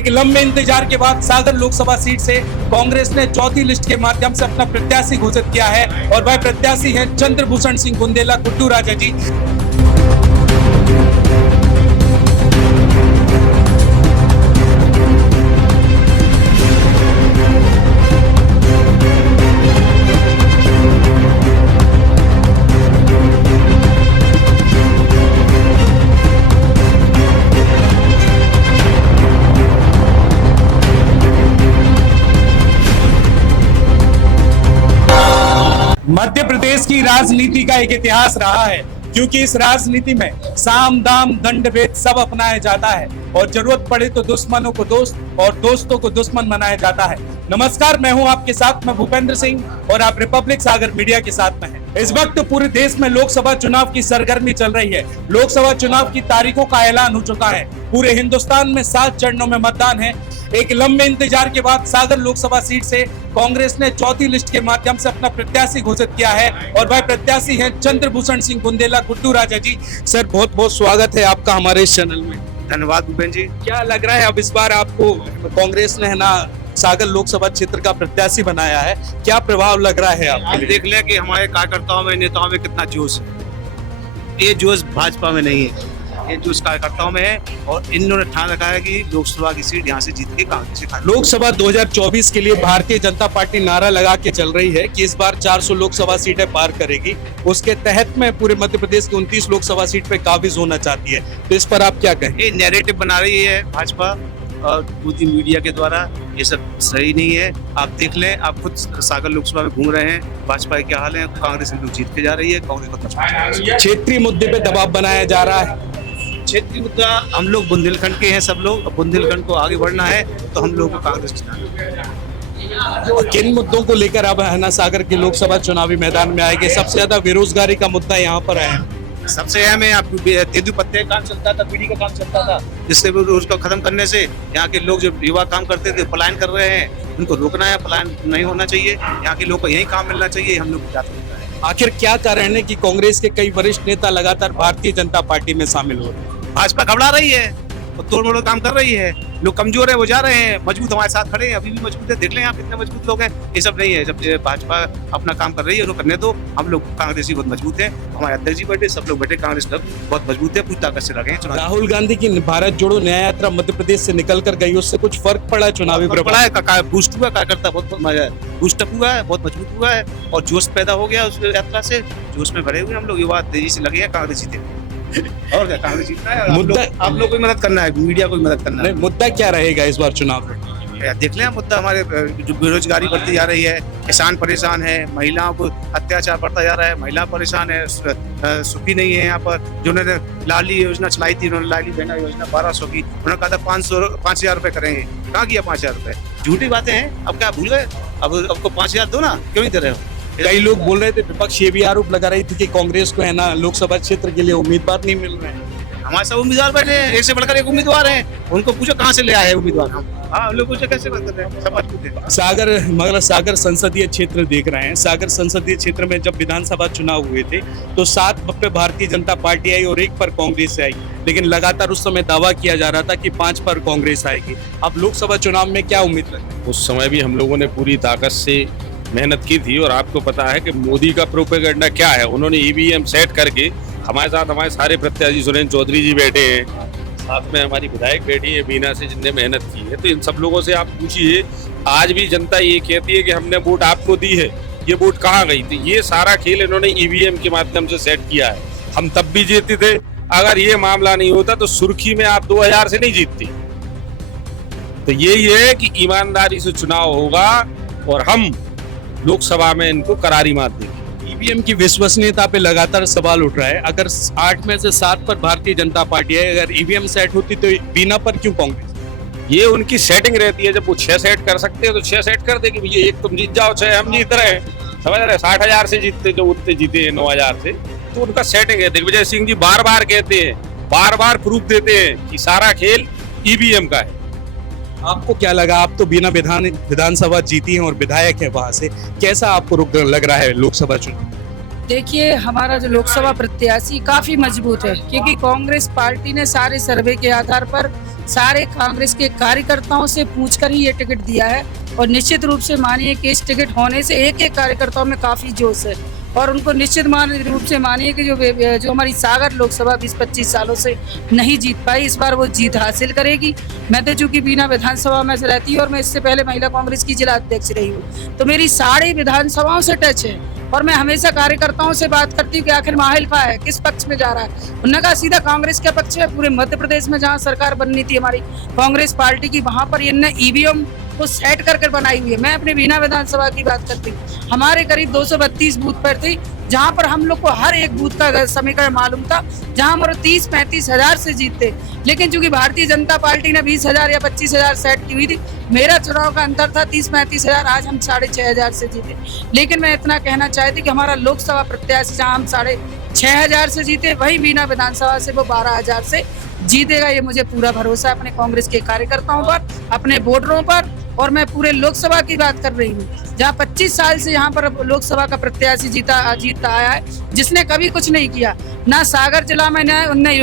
एक लंबे इंतजार के बाद सागर लोकसभा सीट से कांग्रेस ने चौथी लिस्ट के माध्यम से अपना प्रत्याशी घोषित किया है और वह प्रत्याशी है चंद्रभूषण सिंह बुंदेला गुड्डू राजा जी। मध्य प्रदेश की राजनीति का एक इतिहास रहा है, क्योंकि इस राजनीति में साम दाम दंड भेद सब अपनाया जाता है और जरूरत पड़े तो दुश्मनों को दोस्त और दोस्तों को दुश्मन बनाया जाता है। नमस्कार, मैं हूं आपके साथ में भूपेंद्र सिंह और आप रिपब्लिक सागर मीडिया के साथ में हैं। इस वक्त पूरे देश में लोकसभा चुनाव की सरगर्मी चल रही है। लोकसभा चुनाव की तारीखों का ऐलान हो चुका है। पूरे हिंदुस्तान में 7 चरणों में मतदान है। एक लंबे इंतजार के बाद सागर लोकसभा सीट से कांग्रेस ने चौथी लिस्ट के माध्यम से अपना प्रत्याशी घोषित किया है और वह प्रत्याशी है चंद्रभूषण सिंह बुंदेला गुड्डू राजा जी। सर, बहुत बहुत स्वागत है आपका हमारे इस चैनल में। धन्यवाद भूपेंद्र जी। क्या लग रहा है, अब इस बार आपको कांग्रेस ने है ना सागर लोकसभा क्षेत्र का प्रत्याशी बनाया है, क्या प्रभाव लग रहा है आपको? आप देख लें कि हमारे कार्यकर्ताओं में, नेताओं में कितना जोश है। ये जोश भाजपा में नहीं है, ये जोश कार्यकर्ताओं में है और इन्होंने ठान रखा है कि लोकसभा की सीट यहाँ से जीत के कांग्रेस से। लोकसभा 2024 के लिए भारतीय जनता पार्टी नारा लगा के चल रही है कि इस बार 400 लोकसभा सीटें पार करेगी। उसके तहत में पूरे मध्य प्रदेश की 29 लोकसभा सीट पे काबिज होना चाहती है, तो इस पर आप क्या कहें? ये नैरेटिव बना रही है भाजपा और पूरी मीडिया के द्वारा, ये सब सही नहीं है। आप देख लें, आप खुद सागर लोकसभा में घूम रहे हैं, भाजपा के क्या हाल है। कांग्रेस लोग जीत के जा रही है, कांग्रेस को क्षेत्रीय मुद्दे पे दबाव बनाया जा रहा है। क्षेत्रीय मुद्दा, हम लोग बुंदेलखंड के हैं, सब लोग बुंदेलखंड को आगे बढ़ना है तो हम लोगों को कांग्रेस जिताना। किन मुद्दों को लेकर अब है ना सागर के लोकसभा चुनावी मैदान में आएंगे? सबसे ज्यादा बेरोजगारी का मुद्दा यहाँ पर है। सबसे अहम है, आपको तेंदु पत्ते का काम चलता था, बीड़ी का काम चलता था, जिससे उसको खत्म करने से यहाँ के लोग जो युवा काम करते थे पलायन कर रहे हैं, उनको रोकना है। पलायन नहीं होना चाहिए, यहाँ के लोग को यही काम मिलना चाहिए। हम लोग जाते हैं। आखिर क्या कारण है कि कांग्रेस के कई वरिष्ठ नेता लगातार भारतीय जनता पार्टी में शामिल हो रहे हैं? भाजपा घबरा रही है और तोड़ मोड़ काम कर रही है। लोग कमजोर है, वो जा रहे हैं। मजबूत हमारे साथ खड़े हैं, अभी भी मजबूत है। देख लें आप कितने मजबूत लोग हैं। ये सब नहीं है। जब भाजपा अपना काम कर रही है, करने दो। हम लोग कांग्रेसी बहुत मजबूत है। हमारे अध्यक्ष जी बैठे, सब लोग बैठे, कांग्रेस बहुत मजबूत है, पूरी ताकत से लगे हैं। राहुल गांधी की भारत जोड़ो न्याय यात्रा मध्य प्रदेश से निकल कर गई, उससे कुछ फर्क पड़ा चुनावी पड़ा है? बूस्ट हुआ, कार्यकर्ता बहुत बूस्टअप हुआ है, बहुत मजबूत हुआ है और जोश पैदा हो गया उस यात्रा से। जोश में भरे हुए हम लोग, युवा तेजी से लगे हैं, कांग्रेस जीते और क्या कांग्रेस जीतना है। मुद्दा आप लोग को मदद करना है, मीडिया को मदद करना है। मुद्दा क्या रहेगा इस बार चुनाव में? देख लें, मुद्दा हमारे जो बेरोजगारी बढ़ती जा रही है, किसान परेशान है, महिलाओं को अत्याचार बढ़ता जा रहा है, महिला परेशान है, सुखी नहीं है। यहाँ पर जो उन्होंने लाली योजना चलाई थी, उन्होंने लाली बहना योजना 1200 की, उन्होंने कहा था 5,000 रुपए करेंगे। कहाँ किया 5,000 रुपए? झूठी बातें हैं। अब क्या भूल गए? अब आपको 5,000 दो ना, क्यों नहीं दे रहे हो? कई लोग बोल रहे थे, विपक्ष ये भी आरोप लगा रही थी कि कांग्रेस को है ना लोकसभा क्षेत्र के लिए उम्मीदवार नहीं मिल रहे हैं। हमारे सब उम्मीदवार बैठे हैं, एक से बढ़कर एक उम्मीदवार हैं। उनको पूछो कहाँ से ले आए उम्मीदवार। हाँ, लोग पूछो कैसे बात कर रहे हैं, सब मजबूत है। सागर संसदीय क्षेत्र देख रहे हैं। सागर संसदीय क्षेत्र में जब विधानसभा चुनाव हुए थे तो 7 पे भारतीय जनता पार्टी आई और 1 पर कांग्रेस आई, लेकिन लगातार उस समय दावा किया जा रहा था कि 5 पर कांग्रेस आएगी। अब लोकसभा चुनाव में क्या उम्मीद है? उस समय भी हम लोगों ने पूरी ताकत से मेहनत की थी और आपको पता है कि मोदी का प्रोपेगेंडा क्या है। उन्होंने ईवीएम सेट करके हमारे साथ हमारे सारे प्रत्याशी सुरेंद्र चौधरी जी बैठे हैं, साथ में हमारी विधायक बैठी है बीना से, जिनने मेहनत की है। तो इन सब लोगों से आप पूछिए, आज भी जनता ये कहती है कि हमने वोट आपको दी है, ये वोट कहाँ गई? तो ये सारा खेल इन्होंने ईवीएम के माध्यम से सेट किया है। हम तब भी जीते थे। अगर ये मामला नहीं होता तो सुर्खी में आप 2000 से नहीं जीतती। तो यही है कि ईमानदारी से चुनाव होगा और हम लोकसभा में इनको करारी मात देंगे। ईवीएम की विश्वसनीयता पे लगातार सवाल उठ रहा है। अगर 8 में से 7 पर भारतीय जनता पार्टी है, अगर ईवीएम सेट होती तो बिना पर क्यों कांग्रेस? ये उनकी सेटिंग रहती है। जब वो 6 सेट कर सकते हैं तो 6 सेट कर देगी। भैया 1 तुम जीत जाओ, 6 हम जीत रहे हैं, समझ रहे? 60,000 से जीतते, जो उतने जीते हैं 9,000 से, तो उनका सेटिंग है। दिग्विजय सिंह जी बार बार कहते हैं, बार बार प्रूफ देते हैं कि सारा खेल ईवीएम का है। आपको क्या लगा? आप तो बिना विधानसभा जीती हैं और विधायक हैं वहां से, कैसा आपको लग रहा है लोकसभा चुनाव? देखिए, हमारा जो लोकसभा प्रत्याशी काफी मजबूत है, क्योंकि कांग्रेस पार्टी ने सारे सर्वे के आधार पर सारे कांग्रेस के कार्यकर्ताओं से पूछकर ही ये टिकट दिया है। और निश्चित रूप से मानिए कि इस टिकट होने से एक एक कार्यकर्ताओं में काफी जोश है और उनको निश्चित रूप से मानिए कि जो हमारी सागर लोकसभा 20-25 सालों से नहीं जीत पाई, इस बार वो जीत हासिल करेगी। मैं तो चूंकि बीना विधानसभा में रहती हूँ और मैं इससे पहले महिला कांग्रेस की जिला अध्यक्ष रही हूँ, तो मेरी सारी विधानसभाओं से टच है और मैं हमेशा कार्यकर्ताओं से बात करती हूँ कि आखिर माहिल का है, किस पक्ष में जा रहा है। उन्होंने कहा सीधा कांग्रेस का पक्ष है। पूरे मध्य प्रदेश में जहाँ सरकार बननी थी हमारी कांग्रेस पार्टी की, वहां पर इनने ईवीएम को सेट कर बनाई हुई है। मैं अपने बीना विधानसभा की बात करती हूँ, हमारे करीब 232 बूथ पर थी, जहां पर हम लोग को हर एक बूथ का समीकरण मालूम था, जहां हमारे 30-35 हजार से जीतते। लेकिन चूंकि भारतीय जनता पार्टी ने 20,000 या 25,000 सेट की हुई थी, मेरा चुनाव का अंतर था 30-35 हजार, आज हम 6,500 से जीते। लेकिन मैं इतना कहना चाहती कि हमारा लोकसभा प्रत्याशी जहाँ हम 6,500 से जीते, वही बीना विधानसभा से वो 12,000 से जीतेगा। ये मुझे पूरा भरोसा है अपने कांग्रेस के कार्यकर्ताओं पर, अपने वोटरों पर। और मैं पूरे लोकसभा की बात कर रही हूँ, जहाँ 25 साल से यहाँ पर लोकसभा का प्रत्याशी जीता आया है, जिसने कभी कुछ नहीं किया, ना सागर जिला में उनने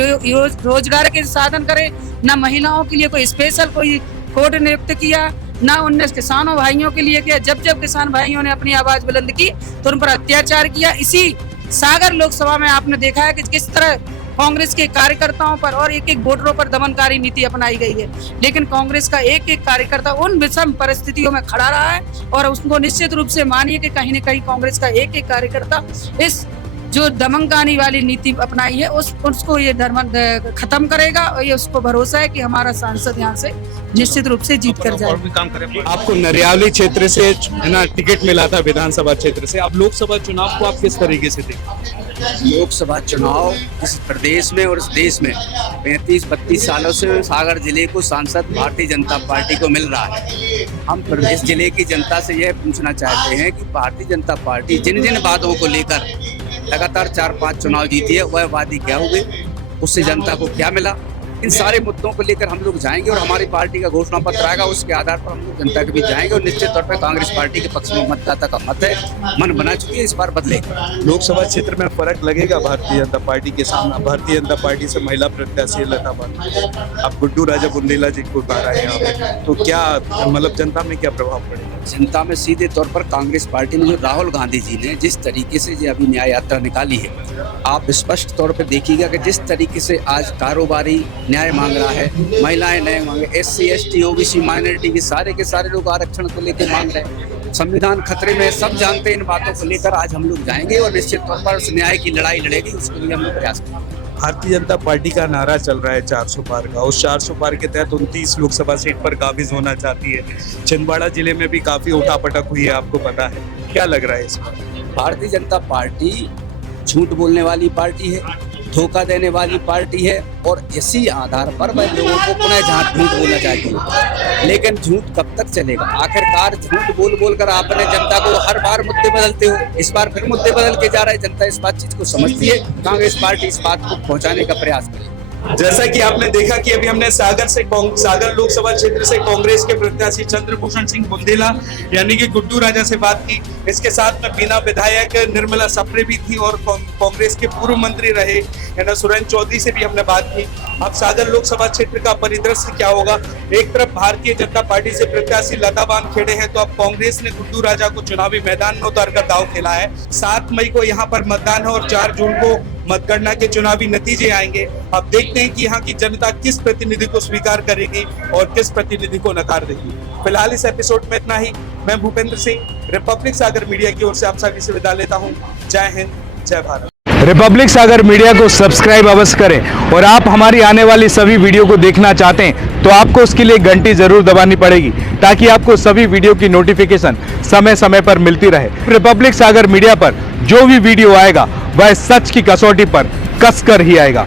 रोजगार के साधन करे, ना महिलाओं के लिए कोई स्पेशल कोई कोड नियुक्त किया, ना उनने किसानों भाइयों के लिए किया। जब जब किसान भाइयों ने अपनी आवाज बुलंद की तो उन पर अत्याचार किया। इसी सागर लोकसभा में आपने देखा है कि किस तरह कांग्रेस के कार्यकर्ताओं पर और एक एक वोटरों पर दमनकारी नीति अपनाई गई है। लेकिन कांग्रेस का एक एक कार्यकर्ता उन विषम परिस्थितियों में खड़ा रहा है और उसको निश्चित रूप से मानिए कि कहीं न कहीं कांग्रेस का एक एक कार्यकर्ता इस जो दमनकारी वाली नीति अपनाई है उसको ये खत्म करेगा। और ये उसको भरोसा है कि हमारा सांसद यहाँ से निश्चित रूप से जीत कर जाए। और भी काम करें। आपको नरियाली क्षेत्र से है ना टिकट मिला था, विधानसभा क्षेत्र से। अब लोकसभा चुनाव को आप किस तरीके से देखते? लोकसभा चुनाव इस प्रदेश में और इस देश में 35-32 सालों से सागर जिले को सांसद भारतीय जनता पार्टी को मिल रहा है। हम प्रदेश जिले की जनता से यह पूछना चाहते हैं कि भारतीय जनता पार्टी जिन जिन वादों को लेकर लगातार 4-5 चुनाव जीती है, वह वादे क्या हुए, उससे जनता को क्या मिला, इन सारे मुद्दों को लेकर हम लोग जाएंगे और हमारी पार्टी का घोषणा पत्र आएगा, उसके आधार पर हम लोग जनता के बीच जाएंगे। और निश्चित तौर पर कांग्रेस पार्टी के पक्ष में मतदाता का मत है, मन बना चुकी है, इस बार बदलेगा। लोकसभा क्षेत्र में फर्क लगेगा भारतीय जनता पार्टी के सामने? भारतीय जनता पार्टी से महिला प्रत्याशी लता बार अब गुड्डू राजा बुंदेला जी को उतारा है यहाँ पे, तो क्या मतलब जनता में क्या प्रभाव पड़ेगा? जनता में सीधे तौर पर कांग्रेस पार्टी में जो राहुल गांधी जी ने जिस तरीके से ये अभी न्याय यात्रा निकाली है, आप स्पष्ट तौर पर देखिएगा कि जिस तरीके से आज कारोबारी न्याय मांग रहा है, महिलाएं न्याय मांगे, SC ST OBC माइनॉरिटी के सारे लोग आरक्षण को लेकर मांग रहे हैं। संविधान खतरे में, सब जानते हैं इन बातों को लेकर। आज हम लोग जाएंगे और निश्चित तौर पर उस न्याय की लड़ाई लड़ेगी, उसके लिए हम लोग प्रयास करेंगे। भारतीय जनता पार्टी का नारा चल रहा है 400 पार का। उस 400 पार के तहत 29 लोकसभा सीट पर काबिज होना चाहती है। छिंदवाड़ा जिले में भी काफी उठापटक हुई है, आपको पता है। क्या लग रहा है इस पर? भारतीय जनता पार्टी झूठ बोलने वाली पार्टी है, धोखा देने वाली पार्टी है और इसी आधार पर वह लोगों को पुनः झूठ बोलना चाहती है। लेकिन झूठ कब तक चलेगा? आखिरकार झूठ बोल कर आपने जनता को हर बार मुद्दे बदलते हो, इस बार फिर मुद्दे बदल के जा रहा है। जनता इस बात चीज को समझती है, कांग्रेस पार्टी इस बात को पहुंचाने का प्रयास करेगी। जैसा कि आपने देखा कि अभी हमने सागर लोकसभा क्षेत्र से कांग्रेस के प्रत्याशी चंद्रभूषण सिंह बुंदेला यानी कि गुड्डू राजा से बात की। इसके साथ में बीना विधायक निर्मला सप्रे भी थी और कांग्रेस के पूर्व मंत्री रहे सुरेंद्र चौधरी से भी हमने बात की। अब सागर लोकसभा क्षेत्र का परिदृश्य क्या होगा? एक तरफ भारतीय जनता पार्टी से प्रत्याशी लता बानखेड़े हैं, तो अब कांग्रेस ने गुड्डू राजा को चुनावी मैदान में उतारकर दांव खेला है। 7 मई को यहाँ पर मतदान है और 4 जून को मतगणना के चुनावी नतीजे आएंगे। अब देखते हैं कि यहाँ की जनता किस प्रतिनिधि को स्वीकार करेगी और किस प्रतिनिधि को नकार देगी। फिलहाल इस एपिसोड में इतना ही। मैं भूपेंद्र सिंह, रिपब्लिक सागर मीडिया की ओर से आप सभी से विदा लेता हूँ। जय हिंद, जय भारत। रिपब्लिक सागर मीडिया को सब्सक्राइब अवश्य करें और आप हमारी आने वाली सभी वीडियो को देखना चाहते हैं तो आपको उसके लिए घंटी जरूर दबानी पड़ेगी, ताकि आपको सभी वीडियो की नोटिफिकेशन समय समय पर मिलती रहे। रिपब्लिक सागर मीडिया पर जो भी वीडियो आएगा वह सच की कसौटी पर कसकर ही आएगा।